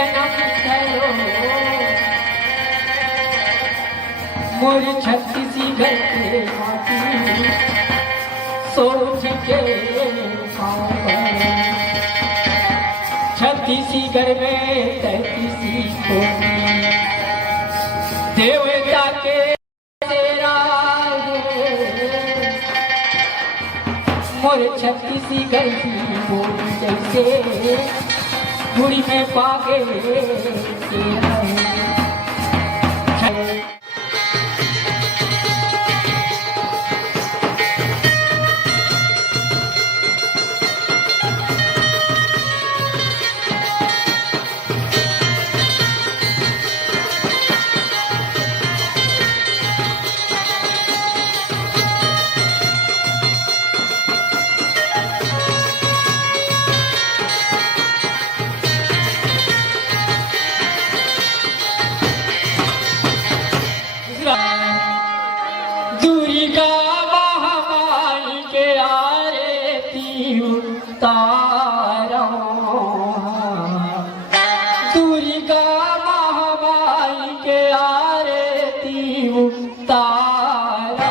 जन्म थयो मोर छत्तीसगढ़ के माटी सोच के छत्तीसगढ़ में 33 कोटी देवता के मोर छत्तीसगढ़ की बोली जैसे गुड़ी में पागे दूरी का महामाई के आरती उतारो दूरी का महामाई के आरती उतारो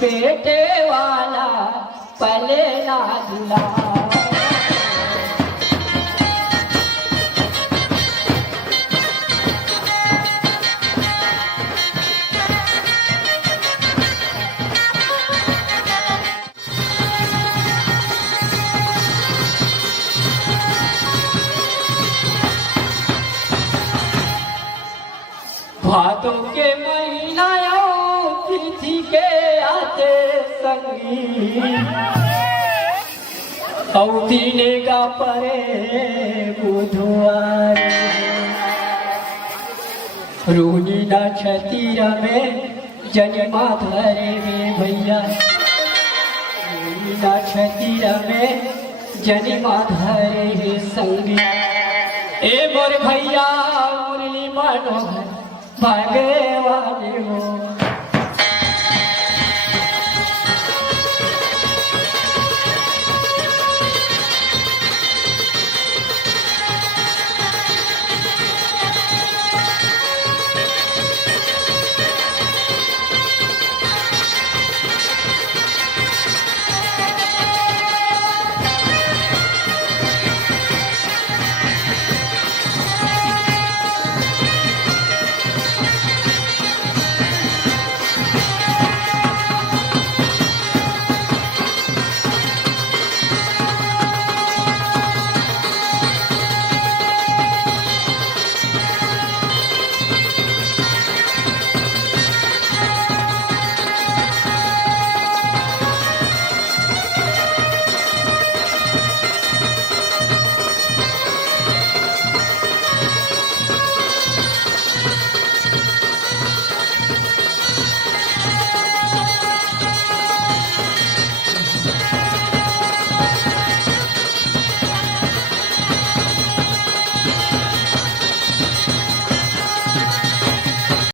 बेटे वाला पले ना दिला भादों के महीना तिथि के आते संगी औतीने का परे बुधवार रूनी ना छतीरा में जन्मा धरे में भैया रूनी ना छतीरा में जन्मा धरे संगी ए मोर भैया मुरली मनोहर भागे वाले हो।